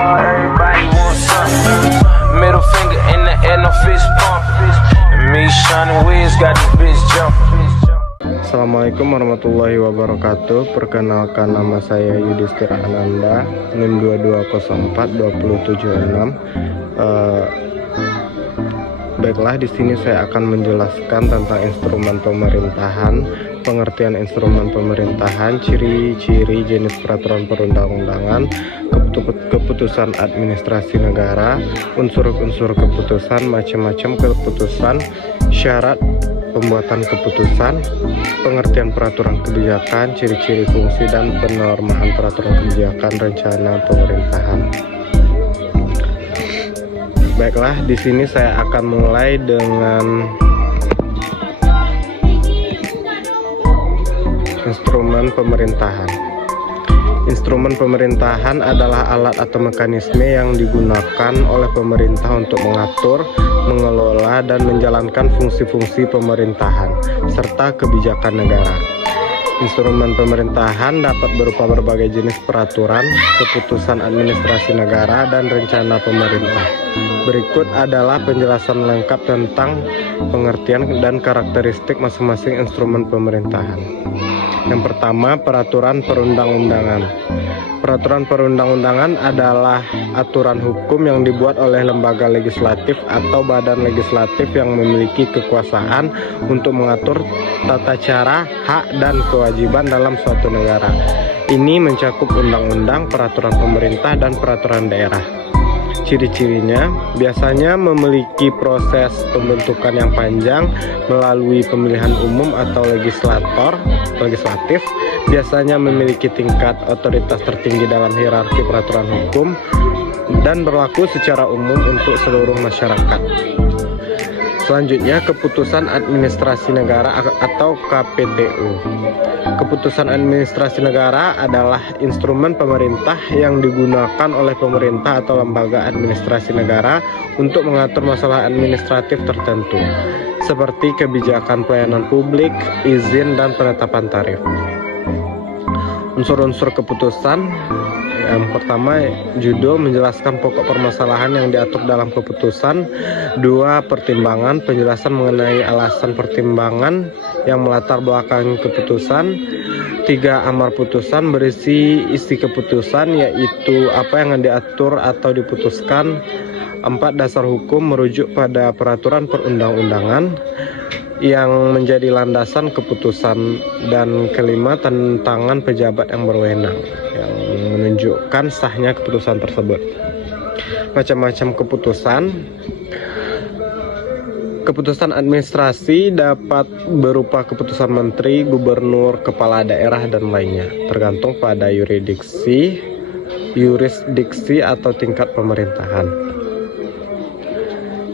Everybody wants something. Middle finger in the air, no fist pump. And me, Sean Wiz, got this bitch jumping. Assalamualaikum warahmatullahi wabarakatuh. Perkenalkan, nama saya Yudhistira Ananda, NIM 22042076. Baiklah, di sini saya akan menjelaskan tentang instrumen pemerintahan, pengertian instrumen pemerintahan, ciri-ciri jenis peraturan perundang-undangan, keputusan administrasi negara, unsur-unsur keputusan, macam-macam keputusan, syarat pembuatan keputusan, pengertian peraturan kebijakan, ciri-ciri fungsi dan penormaan peraturan kebijakan, rencana pemerintahan. Baiklah, di sini saya akan mulai dengan instrumen pemerintahan. Instrumen pemerintahan adalah alat atau mekanisme yang digunakan oleh pemerintah untuk mengatur, mengelola, dan menjalankan fungsi-fungsi pemerintahan serta kebijakan negara. Instrumen pemerintahan dapat berupa berbagai jenis peraturan, keputusan administrasi negara, dan rencana pemerintah. Berikut adalah penjelasan lengkap tentang pengertian dan karakteristik masing-masing instrumen pemerintahan. Yang pertama, peraturan perundang-undangan. Peraturan perundang-undangan adalah aturan hukum yang dibuat oleh lembaga legislatif atau badan legislatif yang memiliki kekuasaan untuk mengatur tata cara, hak, dan kewajiban dalam suatu negara. Ini mencakup undang-undang, peraturan pemerintah, dan peraturan daerah. Ciri-cirinya biasanya memiliki proses pembentukan yang panjang melalui pemilihan umum atau legislatif, biasanya memiliki tingkat otoritas tertinggi dalam hierarki peraturan hukum dan berlaku secara umum untuk seluruh masyarakat. Selanjutnya, keputusan administrasi negara atau KPTU. Keputusan administrasi negara adalah instrumen pemerintah yang digunakan oleh pemerintah atau lembaga administrasi negara untuk mengatur masalah administratif tertentu, seperti kebijakan pelayanan publik, izin, dan penetapan tarif. Unsur-unsur keputusan. Yang pertama, judul menjelaskan pokok permasalahan yang diatur dalam keputusan. 2. Pertimbangan, penjelasan mengenai alasan pertimbangan yang melatar belakangi keputusan. 3. Amar putusan, berisi isi keputusan, yaitu apa yang diatur atau diputuskan. 4. Dasar hukum, merujuk pada peraturan perundang-undangan yang menjadi landasan keputusan. Dan 5. Tantangan pejabat yang berwenang yang menunjukkan sahnya keputusan tersebut. Macam-macam keputusan. Keputusan administrasi dapat berupa keputusan menteri, gubernur, kepala daerah, dan lainnya, tergantung pada yurisdiksi atau tingkat pemerintahan.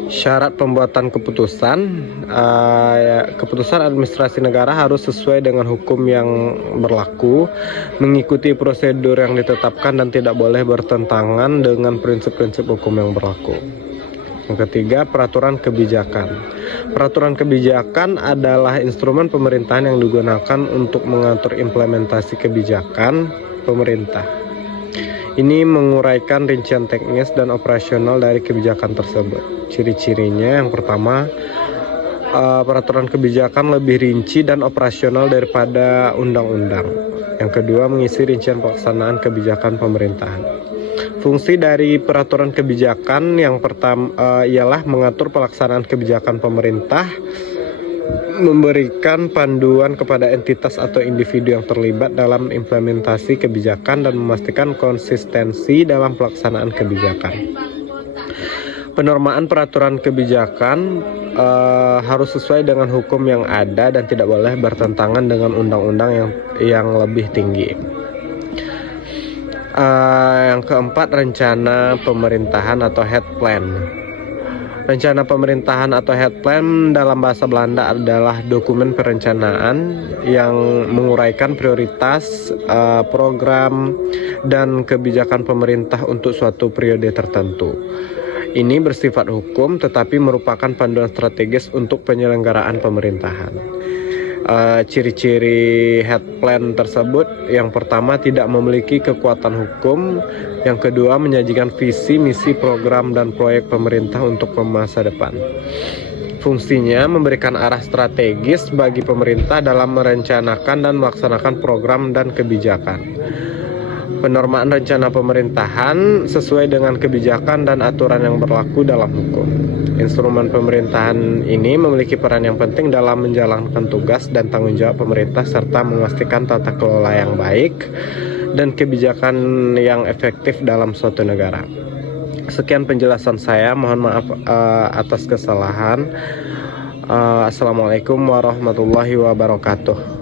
Syarat pembuatan keputusan. Keputusan administrasi negara harus sesuai dengan hukum yang berlaku, mengikuti prosedur yang ditetapkan, dan tidak boleh bertentangan dengan prinsip-prinsip hukum yang berlaku. Yang ketiga, peraturan kebijakan. Peraturan kebijakan adalah instrumen pemerintahan yang digunakan untuk mengatur implementasi kebijakan pemerintah. Ini menguraikan rincian teknis dan operasional dari kebijakan tersebut. Ciri-cirinya, yang pertama, peraturan kebijakan lebih rinci dan operasional daripada undang-undang. Yang kedua, mengisi rincian pelaksanaan kebijakan pemerintahan. Fungsi dari peraturan kebijakan yang pertama ialah mengatur pelaksanaan kebijakan pemerintah, memberikan panduan kepada entitas atau individu yang terlibat dalam implementasi kebijakan, dan memastikan konsistensi dalam pelaksanaan kebijakan. Penormaan peraturan kebijakan harus sesuai dengan hukum yang ada dan tidak boleh bertentangan dengan undang-undang yang lebih tinggi. Yang keempat, rencana pemerintahan atau head plan. Rencana pemerintahan atau head plan dalam bahasa Belanda adalah dokumen perencanaan yang menguraikan prioritas, program, dan kebijakan pemerintah untuk suatu periode tertentu. Ini bersifat hukum tetapi merupakan panduan strategis untuk penyelenggaraan pemerintahan. Ciri-ciri health plan tersebut, yang pertama tidak memiliki kekuatan hukum, yang kedua menyajikan visi, misi, program, dan proyek pemerintah untuk masa depan. Fungsinya memberikan arah strategis bagi pemerintah dalam merencanakan dan melaksanakan program dan kebijakan. Penormaan rencana pemerintahan sesuai dengan kebijakan dan aturan yang berlaku dalam hukum. Instrumen pemerintahan ini memiliki peran yang penting dalam menjalankan tugas dan tanggung jawab pemerintah serta memastikan tata kelola yang baik dan kebijakan yang efektif dalam suatu negara. Sekian penjelasan saya, mohon maaf atas kesalahan. Assalamualaikum warahmatullahi wabarakatuh.